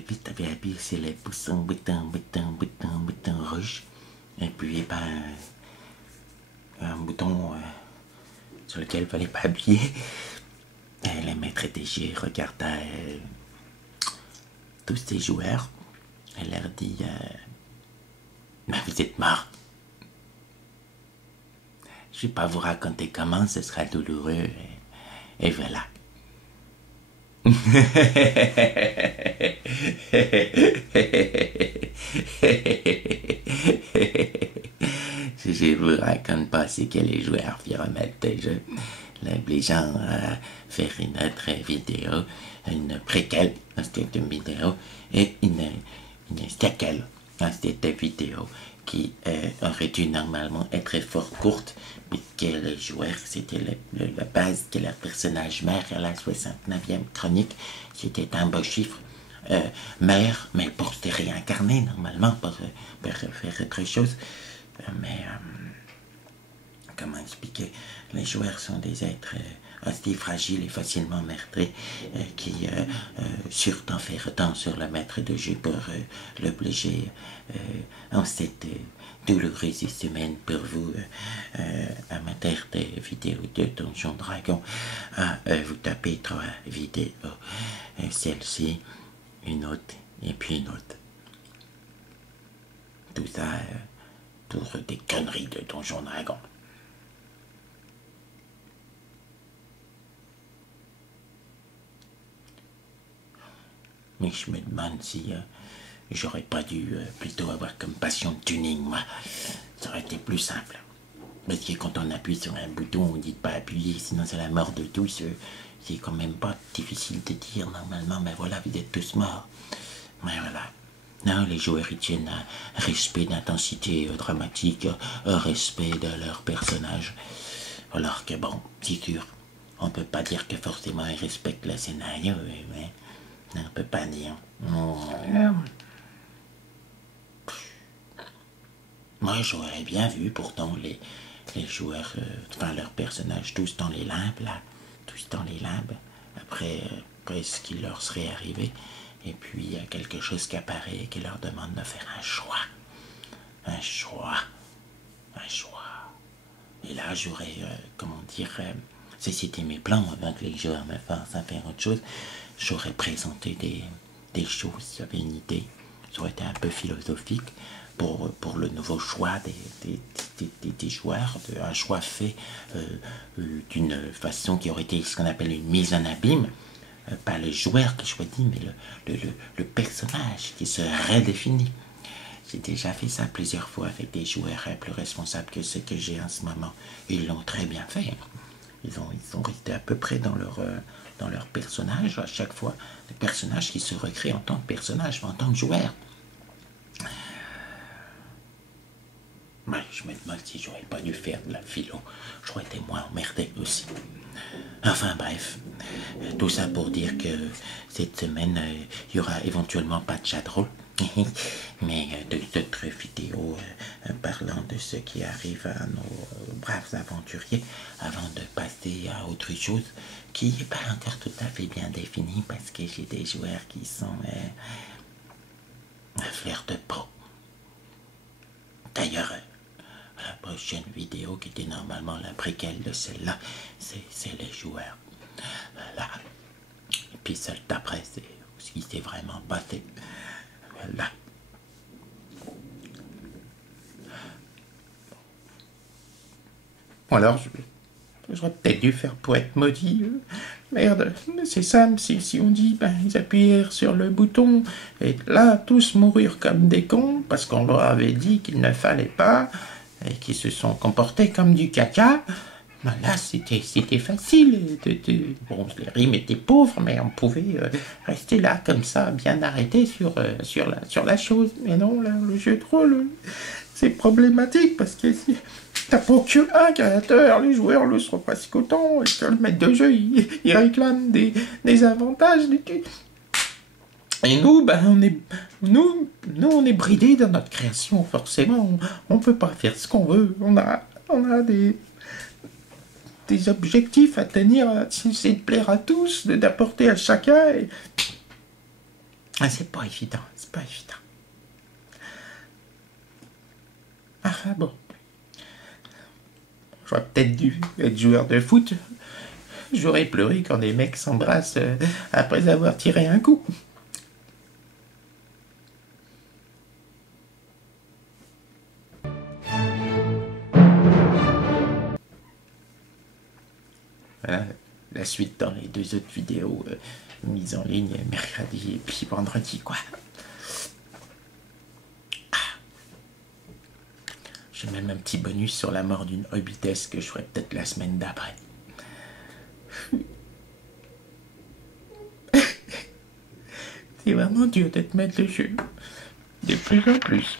et puis tu avais appuyé sur les bouton rouge. Et puis, ben, un bouton sur lequel il fallait pas appuyer. Et les maîtres des jeux regardaient tous ces joueurs. Elle leur dit ben, vous êtes morts. Je vais pas vous raconter comment, ce sera douloureux. Et voilà. Je vous raconte pas ce que les joueurs firent remettre de jeu. Les gens faire une autre vidéo, une préquelle à cette vidéo et une séquelle à cette vidéo qui aurait dû normalement être fort courte puisque les joueurs, c'était la base que leur personnage mère à la 69e chronique, c'était un beau chiffre. Mère, mais pour se réincarner normalement, pour faire autre chose. Mais comment expliquer, les joueurs sont des êtres assez fragiles et facilement meurtris qui surent en faire tant sur le maître de jeu pour l'obliger en cette douloureuse semaine pour vous amateurs de vidéos de Donjons Dragons à vous taper 3 vidéos, celle-ci, une autre et puis une autre. Tout ça pour des conneries de Donjons Dragons. Mais je me demande si j'aurais pas dû plutôt avoir comme passion de tuning, moi. Ça aurait été plus simple. Parce que quand on appuie sur un bouton, on dit de pas appuyer, sinon c'est la mort de tous. C'est quand même pas difficile de dire normalement, mais voilà, vous êtes tous morts. Mais voilà. Non, les joueurs ils tiennent un respect d'intensité dramatique, un respect de leur personnage. Alors que bon, c'est sûr, on peut pas dire que forcément ils respectent le scénario, mais on peut pas dire. Moi j'aurais bien vu pourtant les joueurs, enfin leurs personnages tous dans les limbes là, tous dans les limbes, après ce qui leur serait arrivé. Et puis il y a quelque chose qui apparaît et qui leur demande de faire un choix. Un choix. Un choix. Et là j'aurais, comment dire, si c'était mes plans avant que les joueurs me fassent à faire autre chose, j'aurais présenté des choses, j'avais une idée. Ça aurait été un peu philosophique pour le nouveau choix des joueurs, un choix fait d'une façon qui aurait été ce qu'on appelle une mise en abîme. Pas le joueur qui choisit, mais le personnage qui se redéfinit. J'ai déjà fait ça plusieurs fois avec des joueurs plus responsables que ceux que j'ai en ce moment. Ils l'ont très bien fait. Ils sont restés à peu près dans leur personnage à chaque fois. Le personnage qui se recrée en tant que personnage, en tant que joueur. Mais je me demande si j'aurais pas dû faire de la philo. J'aurais été moins emmerdé aussi. Enfin bref, tout ça pour dire que cette semaine, il y aura éventuellement pas de chat drôle, mais d'autres vidéos parlant de ce qui arrive à nos braves aventuriers avant de passer à autre chose qui n'est pas encore tout à fait bien définie parce que j'ai des joueurs qui sont à fleur de peau. D'ailleurs, la prochaine vidéo, qui était normalement la préquelle de celle-là, c'est les joueurs. Voilà. Et puis celle d'après, c'est ce qui s'est vraiment passé. Voilà. Alors, j'aurais peut-être dû faire poète maudit. Merde, c'est simple, si on dit, ben, ils appuyèrent sur le bouton, et là, tous moururent comme des cons, parce qu'on leur avait dit qu'il ne fallait pas, et qui se sont comportés comme du caca, ben là c'était facile. Bon, les rimes étaient pauvres, mais on pouvait rester là comme ça, bien arrêté sur la chose. Mais non, là, le jeu de rôle, c'est problématique parce que si t'as pas qu'un créateur, les joueurs le seront pas si contents, et que le maître de jeu il réclame des avantages. Et nous, ben, on est bridés dans notre création, forcément. On peut pas faire ce qu'on veut. On a des objectifs à tenir, c'est de plaire à tous, d'apporter à chacun. Ah, c'est pas évident, c'est pas évident. Enfin bon. J'aurais peut-être dû être joueur de foot. J'aurais pleuré quand des mecs s'embrassent après avoir tiré un coup. Voilà, la suite dans les 2 autres vidéos mises en ligne mercredi et puis vendredi, quoi. J'ai même un petit bonus sur la mort d'une hobbitesse que je ferai peut-être la semaine d'après. C'est vraiment dur de te mettre le jeu. De plus en plus.